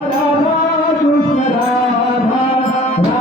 Radha Krishna Radha Radha